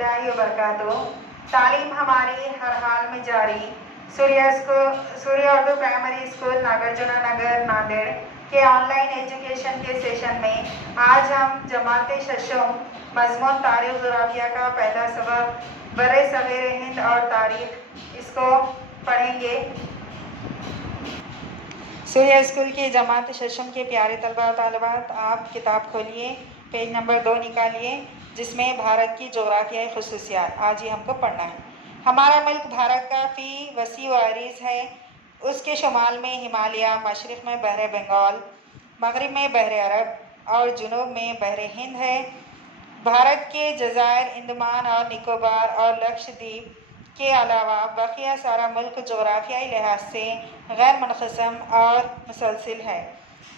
रहमतुल्लाहि व बरकातुहू। तालीम हमारी हर हाल में जारी। सूर्य उर्दू प्राइमरी स्कूल नागार्जुना नगर नांदेड़ के ऑनलाइन एजुकेशन के सेशन में आज हम जमात शशम मजमून तारीख जुराफिया का पहला सबक बरे सवेरे हिंद और तारीख इसको पढ़ेंगे। सूर्य स्कूल की जमात शशम के प्यारे तलबा तालिबात, आप किताब खोलिए, पेज नंबर 2 निकालिए, जिसमें भारत की जोग्राफियाई खसूसियात आज ही हमको पढ़ना है। हमारा मुल्क भारत का फ़ी वसी व अरीज़ है। उसके शुमाल में हिमालय, मशरक़ में बहर बंगाल, मगरिब में बहर अरब और जुनूब में बहर हिंद है। भारत के जज़ायर, अंडमान और निकोबार और लक्षद्वीप के अलावा बकिया सारा मुल्क जोग्राफियाई लिहाज से गैर मुनक़सिम और मुसलसिल है।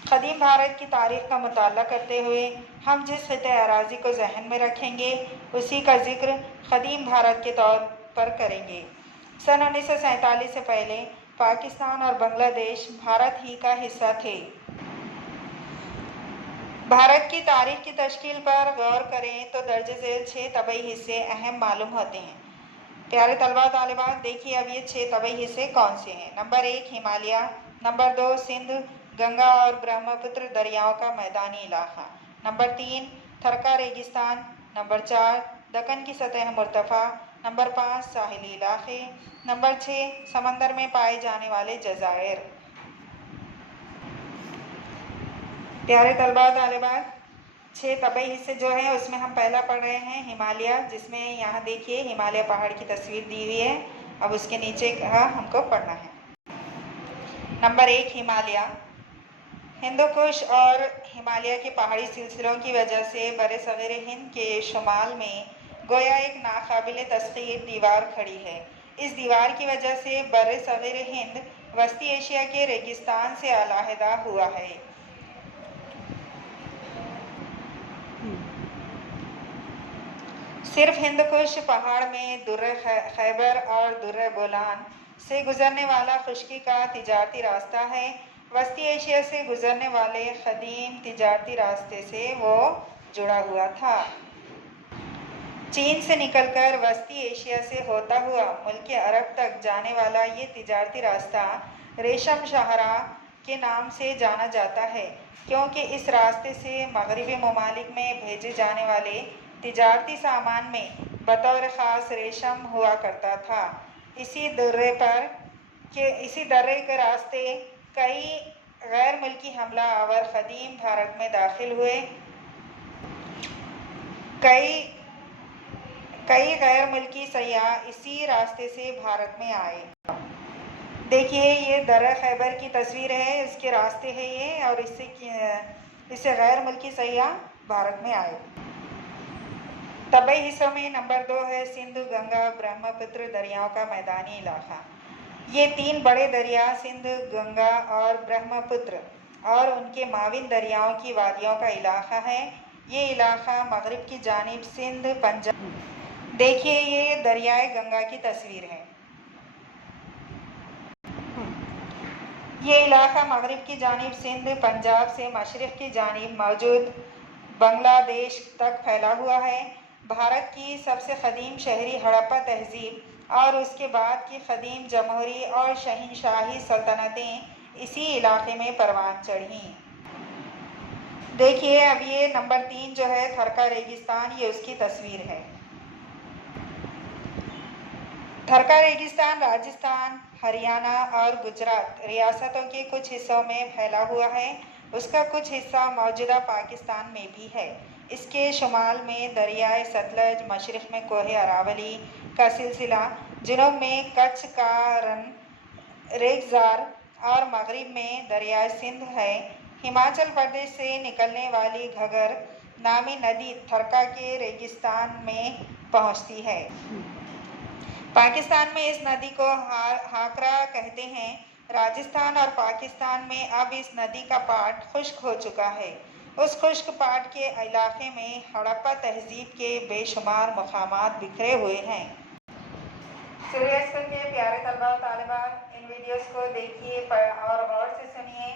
क़दीम भारत की तारीख़ का मुताला करते हुए हम जिस ख़िते अराज़ी को जहन में रखेंगे उसी का ज़िक्र क़दीम भारत के तौर पर करेंगे। सन 1947 से पहले पाकिस्तान और बांग्लादेश भारत ही का हिस्सा थे। भारत की तारीख़ की तश्कील पर गौर करें तो दर्ज झेल 6 तबई हिस्से अहम मालूम होते हैं। प्यारे तलबा तालिबात, देखिए अब ये 6 तबई हिस्से कौन से हैं। नंबर 1 हिमालय, नंबर 2 सिंध, गंगा और ब्रह्मपुत्र दरियाओं का मैदानी इलाका, नंबर 3 थरका रेगिस्तान, नंबर 4 दक्कन की सतह मुर्तफ़ा, नंबर 5 साहिली इलाके, नंबर 6 समंदर में पाए जाने वाले जज़ायर। प्यारे तलबा तालिबात, 6 तबई हिस्से जो हैं उसमें हम पहला पढ़ रहे हैं हिमालय, जिसमें यहाँ देखिए हिमालय पहाड़ की तस्वीर दी हुई है। अब उसके नीचे का हमको पढ़ना है। नंबर 1 हिमालय। हिंदू कुश और हिमालय के पहाड़ी सिलसिलों की वजह से बरे-सग़ीर हिंद के शुमाल में गोया एक नाकाबिले तस्ख़ीर दीवार खड़ी है। इस दीवार की वजह से बरे-सग़ीर हिंद वस्ती एशिया के रेगिस्तान से अलहदा हुआ है। सिर्फ हिंदकुश पहाड़ में दुर्र खैबर और दुर्र बोलान से गुजरने वाला खुश्की का तिजारती रास्ता है। वस्ती एशिया से गुजरने वाले क़दीम तिजारती रास्ते से वो जुड़ा हुआ था। चीन से निकलकर वस्ती एशिया से होता हुआ मुल्क अरब तक जाने वाला ये तिजारती रास्ता रेशम शाहरा के नाम से जाना जाता है, क्योंकि इस रास्ते से मगरिबी ममालिक में भेजे जाने वाले तिजारती सामान में बतौर ख़ास रेशम हुआ करता था। इसी दर्रे के रास्ते कई गैर मुल्की हमला आवर क़दीम भारत में दाखिल हुए। कई गैर मुल्की सयाह इसी रास्ते से भारत में आए। देखिए ये दर्रा खैबर की तस्वीर है, इसके रास्ते है ये, और इससे गैर मुल्की सयाह भारत में आए। तबई हिस्सों में नंबर 2 है सिंध, गंगा, ब्रह्मपुत्र दरियाओं का मैदानी इलाका। ये 3 बड़े दरिया सिंध, गंगा और ब्रह्मपुत्र और उनके माविन दरियाओं की वादियों का इलाका है। ये इलाका मगरिब की जानिब सिंध, पंजाब। देखिए ये दरियाए गंगा की तस्वीर है। ये इलाका मगरिब की जानिब सिंध, पंजाब से मशरिक़ की जानिब मौजूद बांग्लादेश तक फैला हुआ है। भारत की सबसे क़दीम शहरी हड़प्पा तहज़ीब और उसके बाद की क़दीम जमहूरी और शहंशाही सल्तनतें इसी इलाके में परवान चढ़ीं। देखिए अब ये नंबर 3 जो है थरका रेगिस्तान, ये उसकी तस्वीर है। थरका रेगिस्तान राजस्थान, हरियाणा और गुजरात रियासतों के कुछ हिस्सों में फैला हुआ है। उसका कुछ हिस्सा मौजूदा पाकिस्तान में भी है। इसके शुमाल में दरियाए सतलज, मशरिक़ में कोहे अरावली का सिलसिला, जुनूब में कच्छ का रन रेगज़ार और मगरिब में दरियाए सिंध है। हिमाचल प्रदेश से निकलने वाली घगर नामी नदी थरका के रेगिस्तान में पहुँचती है। पाकिस्तान में इस नदी को हाकरा कहते हैं। राजस्थान और पाकिस्तान में अब इस नदी का पाट खुश्क हो चुका है। उस खुश्क पाट के इलाके में हड़प्पा तहज़ीब के बेशुमार मकामात बिखरे हुए हैं। सूर्य स्कूल के प्यारे तलबा तालिबात, इन वीडियोस को देखिए और गौर से सुनिए।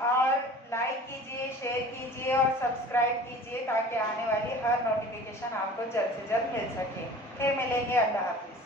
और लाइक कीजिए, शेयर कीजिए और सब्सक्राइब कीजिए ताकि आने वाली हर नोटिफिकेशन आपको जल्द से जल्द मिल सके। फिर मिलेंगे। अल्लाह हाफिज़।